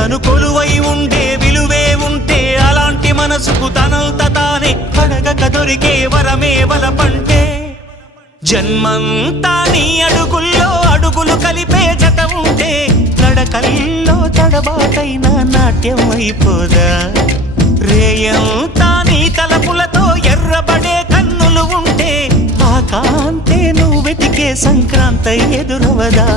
తను కొలువై ఉండే విలువే ఉంటే అలాంటి మనసుకు తనంత తానే అడగక దొరికే వరమే వలపంటే జన్మంతా నీ అడుగుల్లో అడుగులు కలిపే జత ఉంటే నడకల్లో తడబాటైన నాట్యం అయిపోదా రేయంతా నీ తలపులతో ఎర్రబడే కన్నులు ఉంటే ఆ కాంతే నువ్వు వెతికే సంక్రాంతి ఎదురవదా